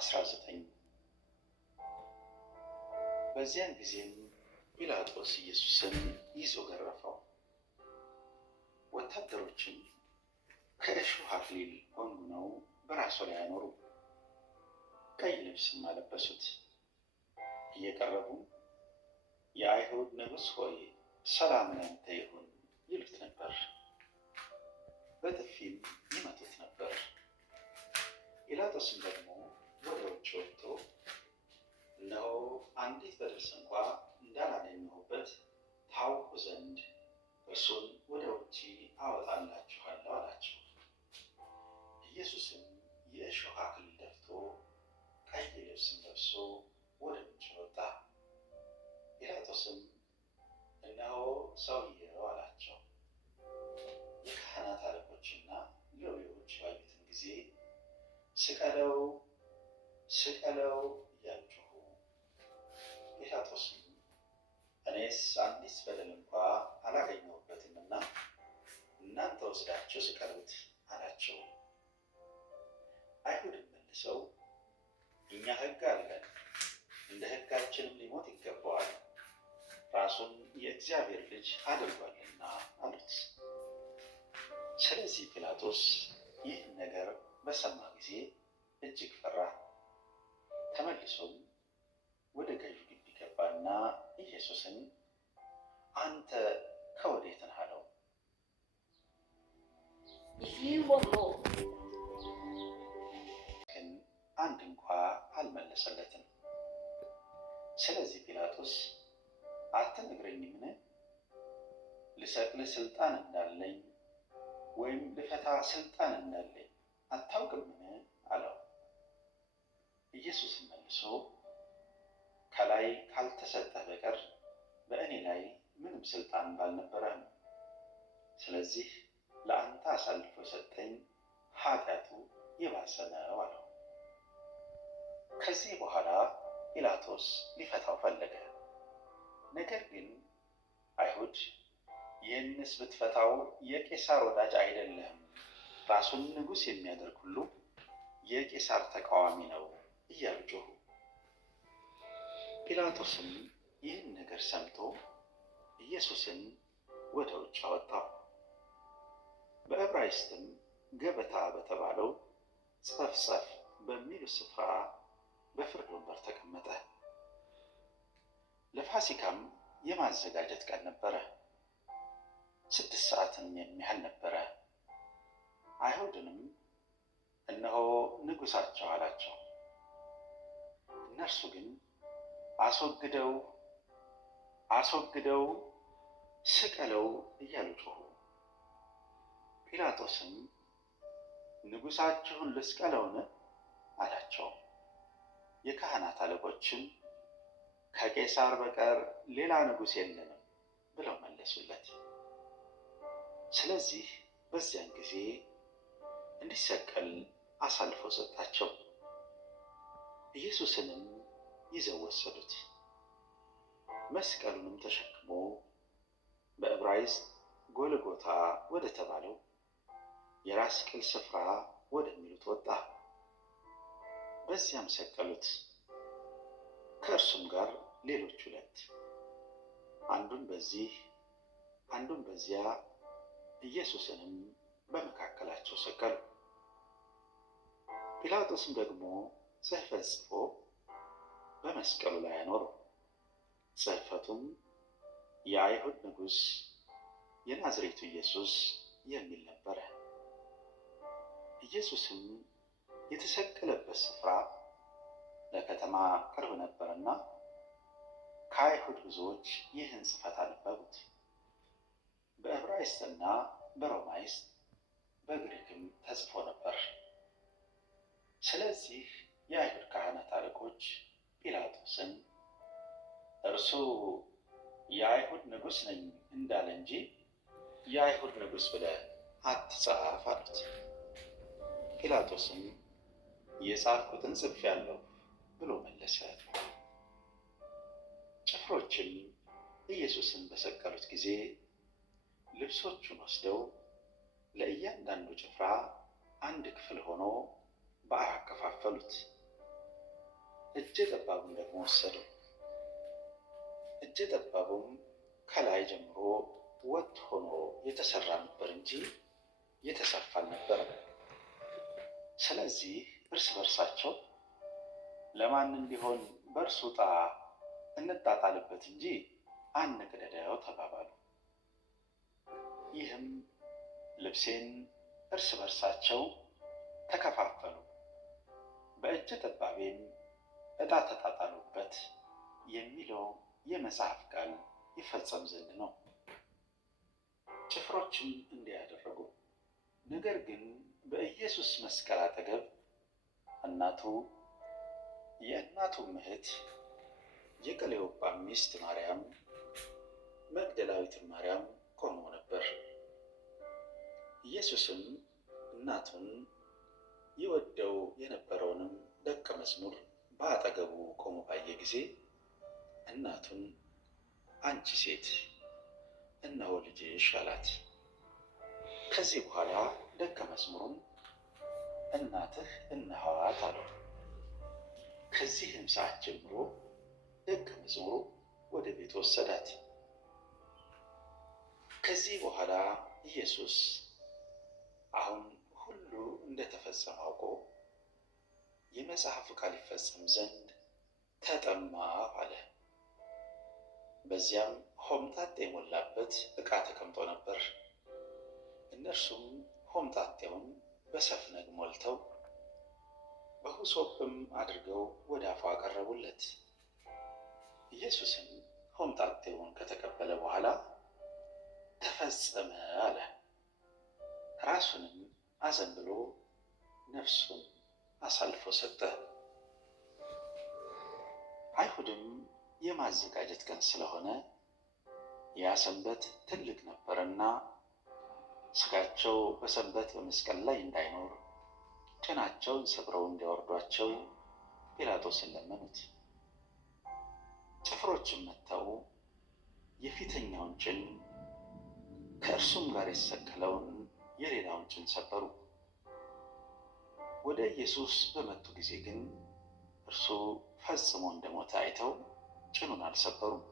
19 በዚያን ጊዜም ጲላጦስ ኢየሱስን ይዞ ገረፈው። ወታደሮችም ከእሾህ አክሊል ጎንጉነው በራሱ ላይ አኖሩ፣ ቀይ ልብስም አለበሱት። እየቀረቡም የአይሁድ ንጉሥ ሆይ ሰላም ላንተ ይሁን ይሉት ነበር። በጥፊም ይመቱት ነበር። ጲላጦስም ደግሞ ወደ ውጭ ወጥቶ እነሆ አንዲት በደል እንኳ እንዳላገኘሁበት ታውቁ ዘንድ እርሱን ወደ ውጭ አወጣላችኋለሁ አላቸው። ኢየሱስም የእሾህ አክሊል ደፍቶ ቀይ ልብስም ለብሶ ወደ ውጭ ወጣ። ጲላጦስም እነሆ ሰውዬው አላቸው። የካህናት አለቆችና ሎሌዎች ባዩትም ጊዜ ስቀለው ስቀለው እያሉ ጮኹ። ጲላጦስም እኔስ አንዲት በደል እንኳ አላገኘሁበትምና እናንተ ወስዳችሁ ስቀሉት አላቸው። አይሁድም መልሰው እኛ ሕግ አለን፣ እንደ ሕጋችንም ሊሞት ይገባዋል፣ ራሱን የእግዚአብሔር ልጅ አድርጓልና አሉት። ስለዚህ ጲላጦስ ይህን ነገር በሰማ ጊዜ እጅግ ፈራ። ተመልሶም ወደ ገዡ ግቢ ገባና ኢየሱስን አንተ ከወዴት ነህ አለው። ግን አንድ እንኳ አልመለሰለትም። ስለዚህ ጲላጦስ አትነግረኝምን? ልሰቅልህ ስልጣን እንዳለኝ ወይም ልፈታ ስልጣን እንዳለኝ አታውቅምን? አለው። ኢየሱስም መልሶ ከላይ ካልተሰጠህ በቀር በእኔ ላይ ምንም ስልጣን ባልነበረህም፣ ስለዚህ ለአንተ አሳልፎ የሰጠኝ ኃጢአቱ የባሰ ነው አለው። ከዚህ በኋላ ጲላጦስ ሊፈታው ፈለገ። ነገር ግን አይሁድ ይህንስ ብትፈታው የቄሳር ወዳጅ አይደለህም፣ ራሱን ንጉሥ የሚያደርግ ሁሉ የቄሳር ተቃዋሚ ነው እያሉ ጮኹ። ጲላጦስም ይህን ነገር ሰምቶ ኢየሱስን ወደ ውጭ አወጣው። በዕብራይስጥም ገበታ በተባለው ጸፍጸፍ በሚሉ ስፍራ በፍርድ ወንበር ተቀመጠ። ለፋሲካም የማዘጋጀት ቀን ነበረ። 6 ሰዓትም የሚያህል ነበረ። አይሁድንም እነሆ ንጉሣቸው አላቸው። እነርሱ ግን አስወግደው አስወግደው ስቀለው እያሉ ጮኹ። ጲላጦስም ንጉሣችሁን ልስቀለውን አላቸው። የካህናት አለቆችም ከቄሳር በቀር ሌላ ንጉሥ የለንም ብለው መለሱለት። ስለዚህ በዚያን ጊዜ እንዲሰቀል አሳልፎ ሰጣቸው። ኢየሱስንም ይዘው ወሰዱት። መስቀሉንም ተሸክሞ በዕብራይስጥ ጎልጎታ ወደ ተባለው የራስ ቅል ስፍራ ወደሚሉት ወጣ። በዚያም ሰቀሉት። ከእርሱም ጋር ሌሎች 2፣ አንዱን በዚህ አንዱን በዚያ፣ ኢየሱስንም በመካከላቸው ሰቀሉ። ጲላጦስም ደግሞ ጽሕፈት ጽፎ በመስቀሉ ላይ አኖረው። ጽሕፈቱም የአይሁድ ንጉሥ የናዝሬቱ ኢየሱስ የሚል ነበረ። ኢየሱስም የተሰቀለበት ስፍራ ለከተማ ቅርብ ነበርና ከአይሁድ ብዙዎች ይህን ጽሕፈት አነበቡት። በዕብራይስጥና በሮማይስጥ በግሪክም ተጽፎ ነበር። ስለዚህ የአይሁድ ካህናት አለቆች ጲላጦስን እርሱ የአይሁድ ንጉሥ ነኝ እንዳለ እንጂ የአይሁድ ንጉሥ ብለህ አትጻፍ አሉት። ጲላጦስም የጻፍኩትን ጽፌአለሁ ብሎ መለሰ። ጭፍሮችም ኢየሱስን በሰቀሉት ጊዜ ልብሶቹን ወስደው ለእያንዳንዱ ጭፍራ 1 ክፍል ሆኖ በ4 ከፋፈሉት። እጀ ጠባቡን ደግሞ ወሰደው። እጀ ጠባቡም ከላይ ጀምሮ ወጥ ሆኖ የተሰራ ነበር እንጂ የተሰፋ አልነበረም። ስለዚህ እርስ በርሳቸው ለማን እንዲሆን በእርሱ ዕጣ እንጣጣልበት እንጂ አንቅደደው ተባባሉ። ይህም ልብሴን እርስ በርሳቸው ተከፋፈሉ፣ በእጀ ጠባቤም ዕጣ ተጣጣሉበት የሚለው የመጽሐፍ ቃል ይፈጸም ዘንድ ነው። ጭፍሮችም እንዲህ ያደረጉ። ነገር ግን በኢየሱስ መስቀል አጠገብ እናቱ፣ የእናቱም እህት፣ የቀሌዮጳ ሚስት ማርያም፣ መግደላዊት ማርያም ቆመው ነበር። ኢየሱስም እናቱን ይወደው የነበረውንም ደቀ መዝሙር በአጠገቡ ቆሞ ባየ ጊዜ እናቱን አንቺ ሴት እነሆ ልጅሽ አላት። ከዚህ በኋላ ደቀ መዝሙሩን እናትህ እነኋት አለው። ከዚህም ሰዓት ጀምሮ ደቀ መዝሙሩ ወደ ቤት ወሰዳት። ከዚህ በኋላ ኢየሱስ አሁን ሁሉ እንደተፈጸመ አውቆ የመጽሐፉ ቃል ይፈጸም ዘንድ ተጠማሁ አለ። በዚያም ሆምጣጤ የሞላበት ዕቃ ተቀምጦ ነበር። እነርሱም ሆምጣጤውን በሰፍነግ ሞልተው በሁሶጵም አድርገው ወደ አፉ አቀረቡለት። ኢየሱስም ሆምጣጤውን ከተቀበለ በኋላ ተፈጸመ አለ። ራሱንም አዘንብሎ ነፍሱን አሳልፎ ሰጠ። አይሁድም የማዘጋጀት ቀን ስለሆነ ያ ሰንበት ትልቅ ነበርና ሥጋቸው በሰንበት በመስቀል ላይ እንዳይኖር ጭናቸውን ሰብረው እንዲያወርዷቸው ጲላጦስን ለመኑት። ጭፍሮችም መጥተው የፊተኛውን ጭን ከእርሱም ጋር የተሰቀለውን የሌላውን ጭን ሰበሩ። ወደ ኢየሱስ በመጡ ጊዜ ግን እርሱ ፈጽሞ እንደሞተ አይተው ጭኑን አልሰበሩም።